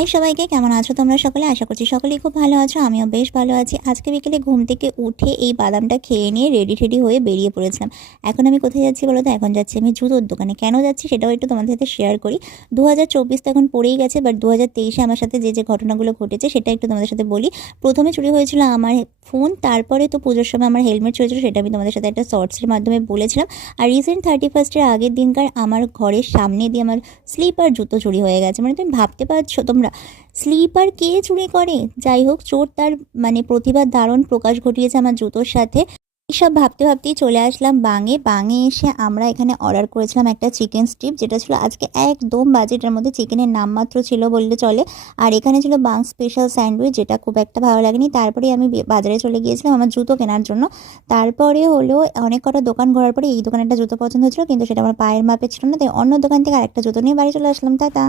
High সবাইকে, কেমন আছো তোমরা সকলে? আশা করছি সকলেই খুব ভালো আছো। আমিও বেশ ভালো আছি। আজকে বিকেলে ঘুম থেকে উঠে এই বাদামটা খেয়ে নিয়ে রেডি হয়ে বেরিয়ে পড়েছিলাম। এখন আমি কোথায় যাচ্ছি বলো তো? এখন যাচ্ছি আমি জুতোর দোকানে। কেন যাচ্ছি সেটাও একটু তোমাদের সাথে শেয়ার করি। 2024 তো এখন পড়েই গেছে, বাট 2023-এ আমার সাথে যে ঘটনাগুলো ঘটেছে সেটা একটু তোমাদের সাথে বলি। প্রথমে চুরি হয়েছিল আমার ফোন, তারপরে তো পুজোর সময় আমার হেলমেট চুরি ছিল, সেটা আমি তোমাদের সাথে একটা শর্টসের মাধ্যমে বলেছিলাম। আর রিসেন্ট 31st-এর আগের দিনকার আমার ঘরের সামনে দিয়ে আমার স্লিপার জুতো চুরি হয়ে গেছে। মানে তুমি ভাবতে পারছো তোমরা, স্লিপার কে চুরি করে? যাই হোক, চোর তার প্রতিভার দারুণ প্রকাশ ঘটিয়েছে আমার জুতোর সাথে। এইসব ভাবতে ভাবতেই চলে আসলাম বাঙে এসে আমরা এখানে অর্ডার করেছিলাম একটা চিকেন স্ট্রিপ, যেটা ছিল আজকে একদম বাজেটের মধ্যে। চিকেনের নামমাত্র ছিল বললে চলে। আর এখানে ছিল বাং স্পেশাল স্যান্ডউইচ, যেটা খুব একটা ভালো লাগেনি। তারপরে আমি বাজারে চলে গিয়েছিলাম আমার জুতো কেনার জন্য। তারপরে হলো অনেক কটা দোকান ঘোরার পরে এই দোকানে একটা জুতো পছন্দ হয়েছিল, কিন্তু সেটা আমার পায়ের মাপে ছিল না, তাই অন্য দোকান থেকে আরেকটা জুতো নিয়ে বাড়ি চলে আসলাম। টাটা।